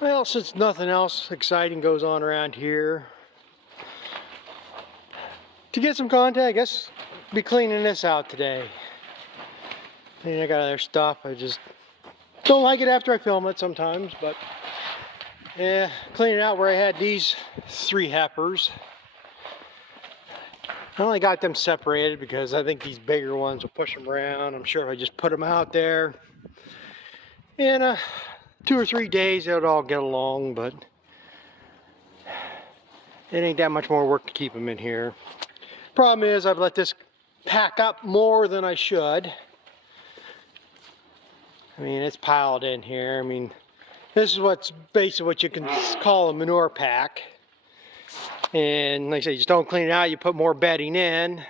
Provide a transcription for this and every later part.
Well, since nothing else exciting goes on around here, to get some content, I guess be cleaning this out today. I got other stuff. I just don't like it after I film it sometimes, but yeah, cleaning out where I had these 3 heifers. I only got them separated because I think these bigger ones will push them around. I'm sure if I just put them out there in 2 or 3 days, it'll all get along, but it ain't that much more work to keep them in here. Problem is, I've let this pack up more than I should. I mean, it's piled in here. I mean, this is what's basically what you can call a manure pack. And like I say, you just don't clean it out, you put more bedding in,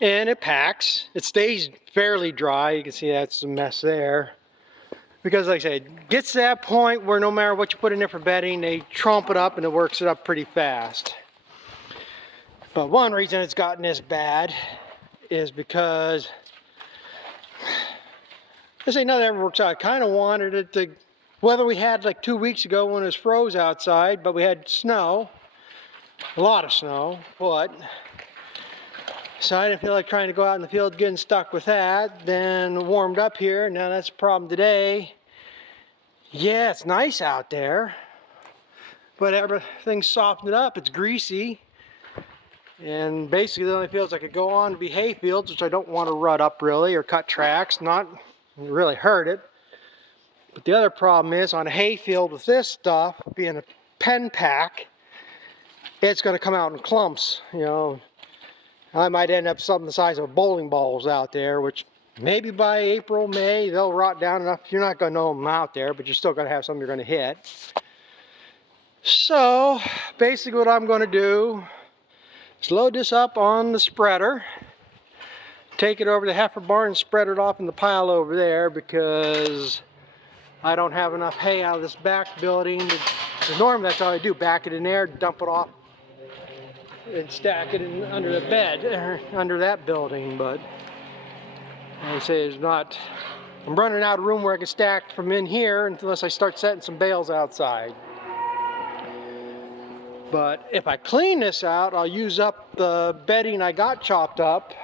and it packs. It stays fairly dry. You can see that's a mess there. Because like I say, it gets to that point where no matter what you put in there for bedding, they trump it up and it works it up pretty fast. But one reason it's gotten this bad is because, I say nothing ever works out. I kind of wanted it to, weather we had like 2 weeks ago when it was froze outside, but we had snow. A lot of snow, but so I didn't feel like trying to go out in the field getting stuck with that. Then warmed up here, now that's a problem today. Yeah, it's nice out there, but everything's softened up, it's greasy. And basically the only fields I could go on to be hay fields, which I don't want to rut up really or cut tracks, not really hurt it. But the other problem is on a hay field with this stuff, being a pen pack, it's going to come out in clumps, you know. I might end up something the size of bowling balls out there, which maybe by April, May, they'll rot down enough. You're not going to know them out there, but you're still going to have some you're going to hit. So, basically what I'm going to do is load this up on the spreader, take it over to the heifer barn and spread it off in the pile over there because I don't have enough hay out of this back building. Normally that's all I do, back it in there, dump it off, and stack it in under the bed, under that building. But like I say, it's not, I'm running out of room where I can stack from in here unless I start setting some bales outside. But if I clean this out, I'll use up the bedding I got chopped up.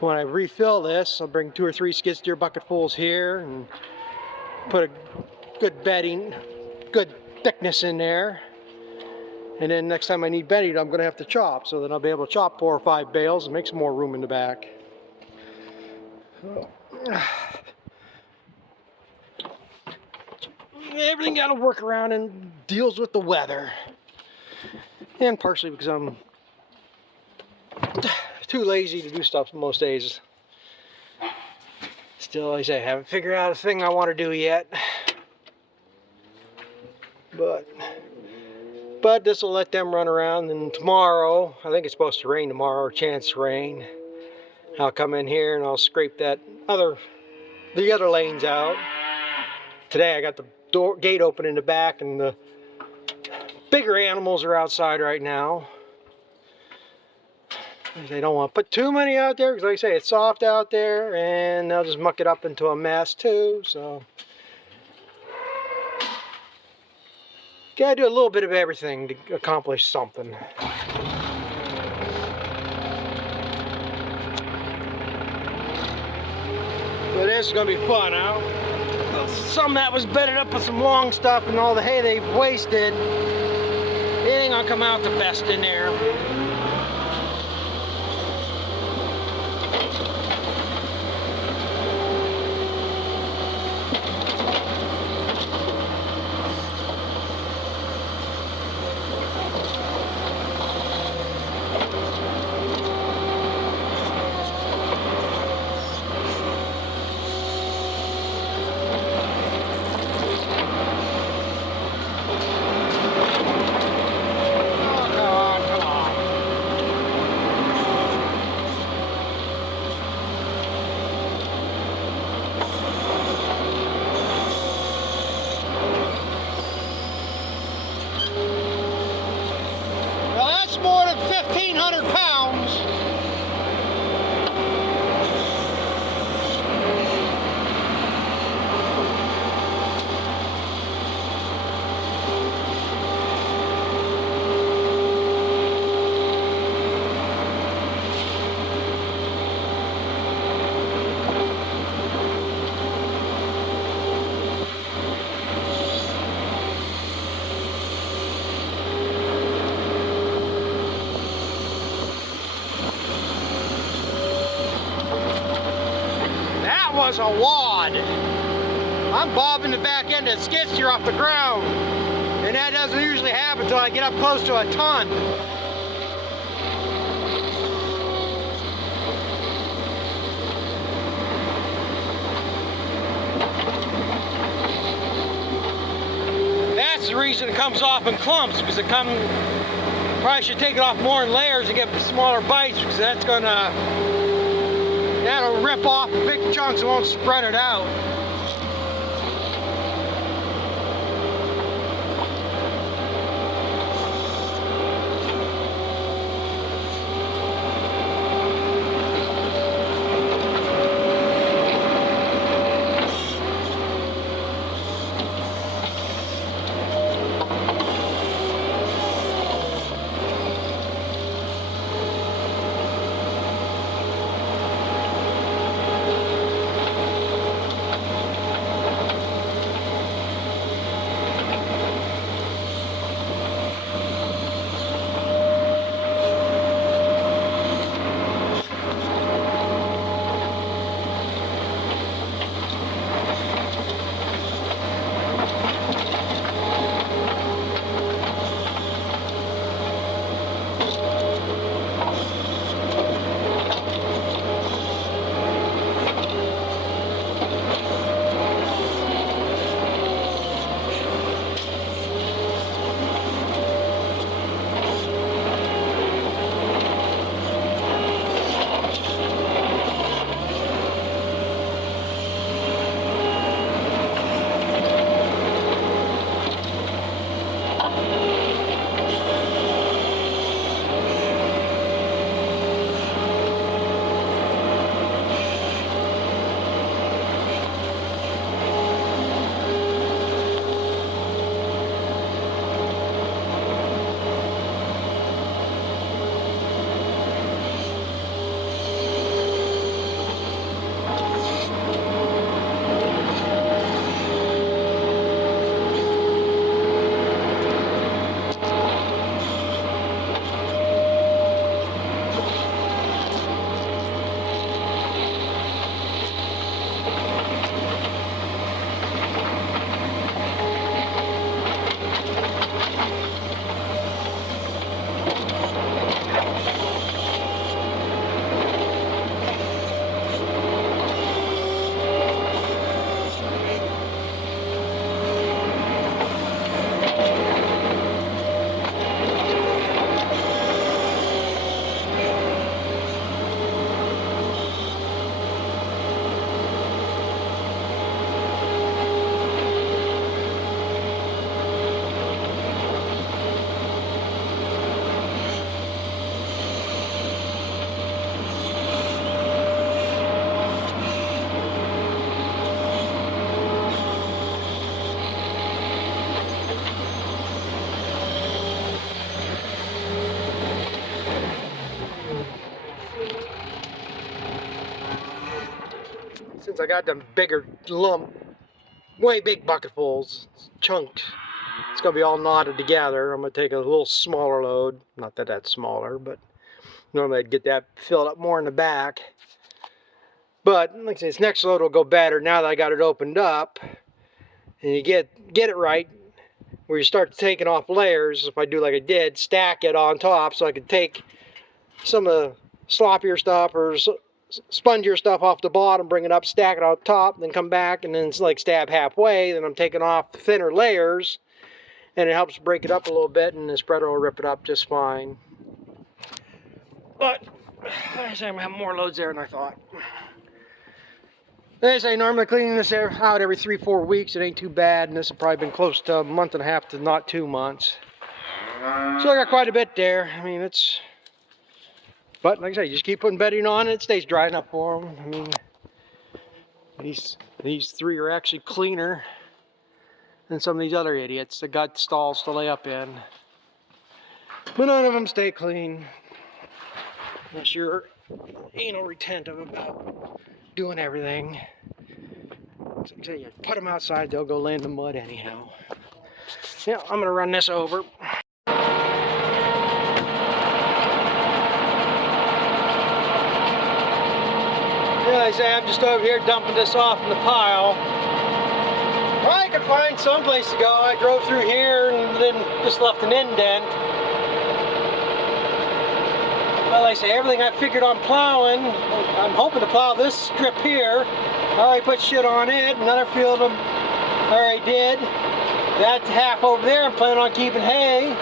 When I refill this, I'll bring 2 or 3 skid steer bucketfuls here and put a good bedding, good thickness in there. And then next time I need bedding, I'm going to have to chop. So then I'll be able to chop 4 or 5 bales and make some more room in the back. Everything got to work around and deals with the weather. And partially because I'm too lazy to do stuff most days. Still, like I say, I haven't figured out a thing I want to do yet. But this will let them run around, and tomorrow, I think it's supposed to rain tomorrow, or chance to rain. I'll come in here and I'll scrape the other lanes out. Today I got the gate open in the back, and the bigger animals are outside right now. They don't want to put too many out there because, like I say, it's soft out there, and they'll just muck it up into a mess too. So gotta do a little bit of everything to accomplish something. But this is gonna be fun, huh? Some of that was bedded up with some long stuff, and all the hay they've wasted, it ain't gonna come out the best in there. More than 1,500 pounds. was a wad. I'm bobbing the back end of the skid steer off the ground, and that doesn't usually happen until I get up close to a ton. That's the reason it comes off in clumps, because it probably should take it off more in layers and get smaller bites, because that'll rip off big chunks and won't spread it out. Since I got them bigger way big bucketfuls, chunks, it's gonna be all knotted together. I'm gonna take a little smaller load. Not that that's smaller, but normally I'd get that filled up more in the back. But like I say, this next load will go better now that I got it opened up. And you get it right, where you start taking off layers. If I do like I did, stack it on top, so I could take some of the sloppier stuff or spongier stuff off the bottom, bring it up, stack it on top, then come back and then it's like stab halfway. Then I'm taking off thinner layers, and it helps break it up a little bit, and the spreader will rip it up just fine. But I'm gonna have more loads there than I thought. As I normally clean this out every 3-4 weeks. It ain't too bad, and this has probably been close to a month and a half to not 2 months. So I got quite a bit there. I mean, but like I say, just keep putting bedding on it stays dry enough for them. I mean, these 3 are actually cleaner than some of these other idiots that got stalls to lay up in. But none of them stay clean, unless you're anal retentive about doing everything. So you put them outside, they'll go lay in the mud anyhow. Yeah, I'm gonna run this over. Yeah, I say, I'm just over here dumping this off in the pile. I could find some place to go. I drove through here and then just left an indent. Well, like I say, everything I figured on plowing, I'm hoping to plow this strip here. I already put shit on it. Another field I already did. That half over there I'm planning on keeping hay.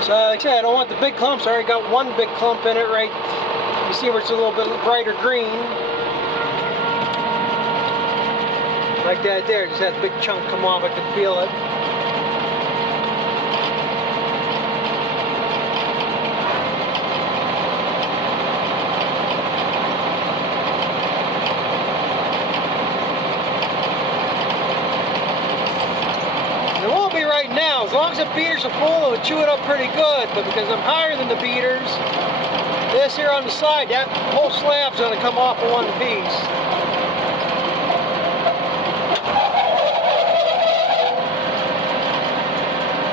So like I said, I don't want the big clumps. I already got one big clump in it right. You see where it's a little bit brighter green. Like that there, just had a big chunk come off, I could feel it. It won't be right now. As long as the beaters are full, it'll chew it up pretty good, but because I'm higher than the beaters, this here on the side, that whole slab's gonna come off in one piece.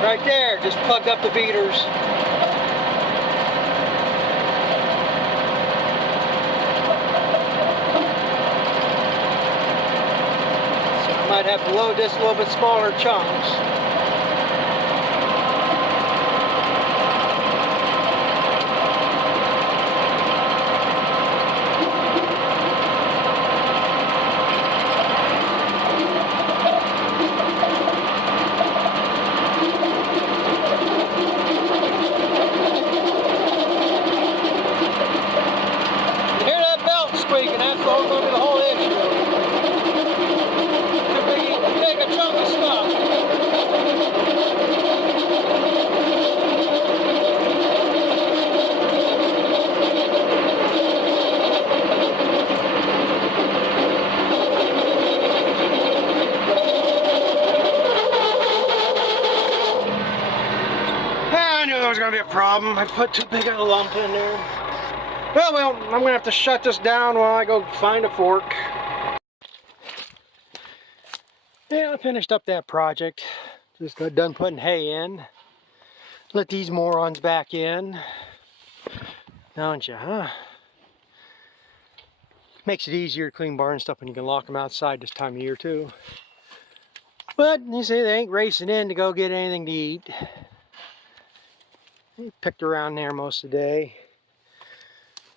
Right there, just plugged up the beaters. So I might have to load this a little bit smaller chunks. Was going to be a problem. I put too big of a lump in there. Well, I'm going to have to shut this down while I go find a fork. Yeah, I finished up that project. Just got done putting hay in. Let these morons back in. Don't you, huh? Makes it easier to clean barn stuff when you can lock them outside this time of year too. But you see, they ain't racing in to go get anything to eat. He picked around there most of the day,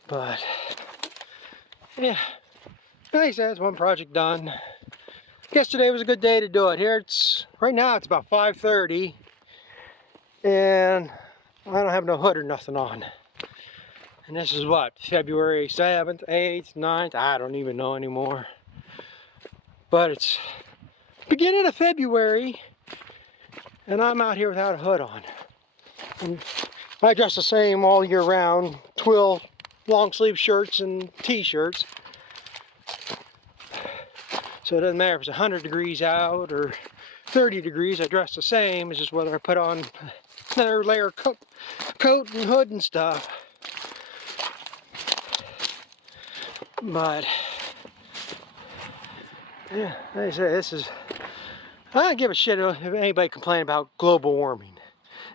but yeah, like I said, it's one project done. Guess today was a good day to do it. Here it's right now it's about 5:30, and I don't have no hood or nothing on. And this is what, February 7th, 8th, 9th, I don't even know anymore. But it's beginning of February, and I'm out here without a hood on. And I dress the same all year round, twill long sleeve shirts and t-shirts. So it doesn't matter if it's 100 degrees out or 30 degrees, I dress the same. It's just whether I put on another layer of coat and hood and stuff. But yeah, like I say, this is, I don't give a shit if anybody complain about global warming.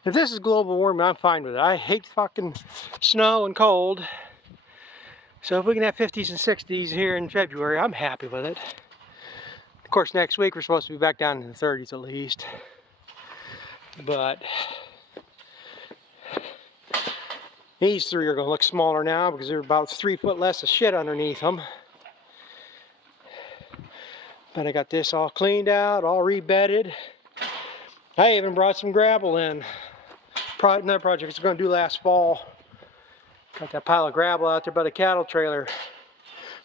If this is global warming, I'm fine with it. I hate fucking snow and cold. So if we can have 50s and 60s here in February, I'm happy with it. Of course, next week we're supposed to be back down in the 30s at least. But these three are going to look smaller now because they're about 3 foot less of shit underneath them. But I got this all cleaned out, all rebedded. I even brought some gravel in. Another project I was going to do last fall. Got that pile of gravel out there by the cattle trailer.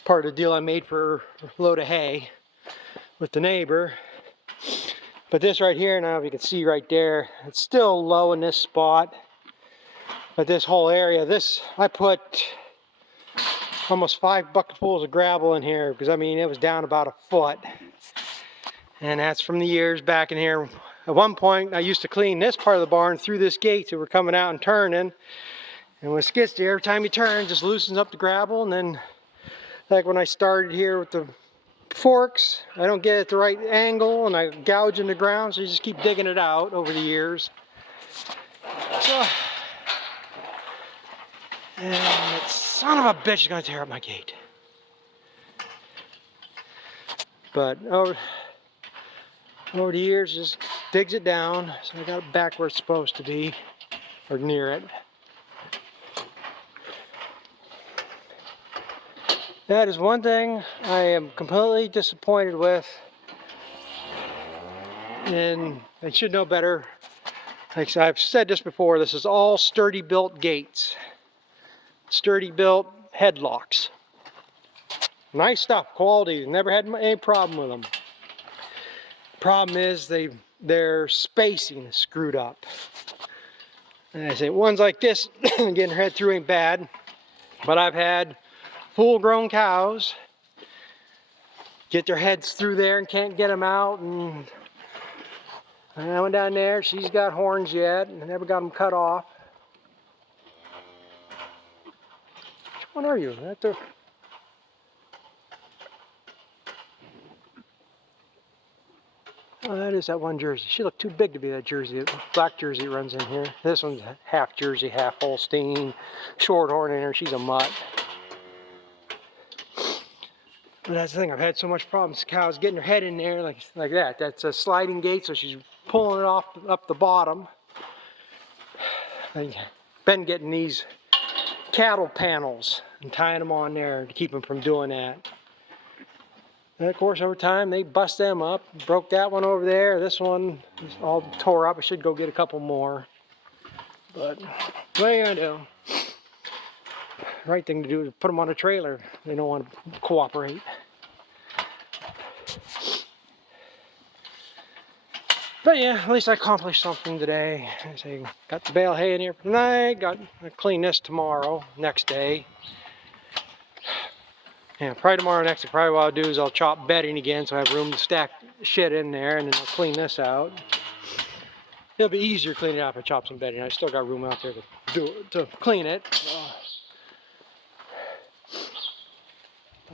Part of the deal I made for a load of hay with the neighbor. But this right here, now if you can see right there, it's still low in this spot. But this whole area, I put almost 5 bucketfuls of gravel in here because I mean it was down about a foot. And that's from the years back in here. At one point, I used to clean this part of the barn through this gate so we're coming out and turning. And with skid steer, every time you turn, it just loosens up the gravel. And then, like when I started here with the forks, I don't get it at the right angle and I gouge in the ground, so you just keep digging it out over the years. So, and that son of a bitch is going to tear up my gate. But over the years, just digs it down. So I got it back where it's supposed to be, or near it. That is one thing I am completely disappointed with, and they should know better. Like I've said this before, this is all sturdy built gates, sturdy built headlocks. Nice stuff, quality, never had any problem with them. Problem is their spacing is screwed up. And I say ones like this, getting her head through ain't bad, but I've had full-grown cows get their heads through there and can't get them out. And I went down there. She's got horns yet, and I never got them cut off. Which one are you? Oh, that is that one Jersey. She looked too big to be that Jersey, black Jersey that runs in here. This one's half Jersey, half Holstein, shorthorn in her. She's a mutt. But that's the thing, I've had so much problems. Cows getting her head in there like that. That's a sliding gate, so she's pulling it off up the bottom. I've been getting these cattle panels and tying them on there to keep them from doing that. And of course, over time, they bust them up. Broke that one over there. This one is all tore up. I should go get a couple more. But what are you gonna do? Right thing to do is put them on a trailer. They don't want to cooperate. But yeah, at least I accomplished something today. I say, got the bale hay in here for tonight. I'll clean this tomorrow, next day. Yeah, probably tomorrow next. Probably what I'll do is I'll chop bedding again, so I have room to stack shit in there, and then I'll clean this out. It'll be easier cleaning it out if I chop some bedding. I still got room out there to clean it.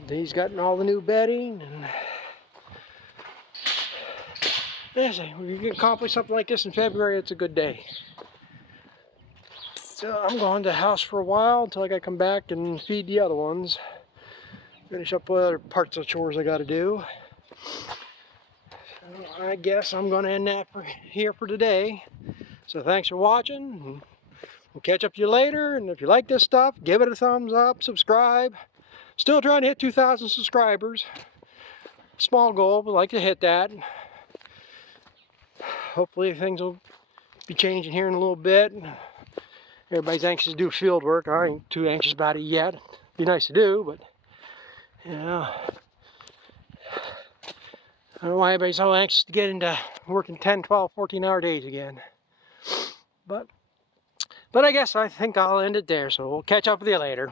He's gotten all the new bedding, and if you can accomplish something like this in February, it's a good day. So I'm going to the house for a while until I gotta come back and feed the other ones. Finish up with other parts of the chores I gotta do. So I guess I'm gonna end that here for today. So thanks for watching. We'll catch up to you later, and if you like this stuff, give it a thumbs up, subscribe. Still trying to hit 2,000 subscribers. Small goal, but I'd like to hit that. Hopefully things will be changing here in a little bit. Everybody's anxious to do field work. I ain't too anxious about it yet. Be nice to do, but you know, I don't know why everybody's so anxious to get into working 10, 12, 14-hour days again. But I guess I think I'll end it there, so we'll catch up with you later.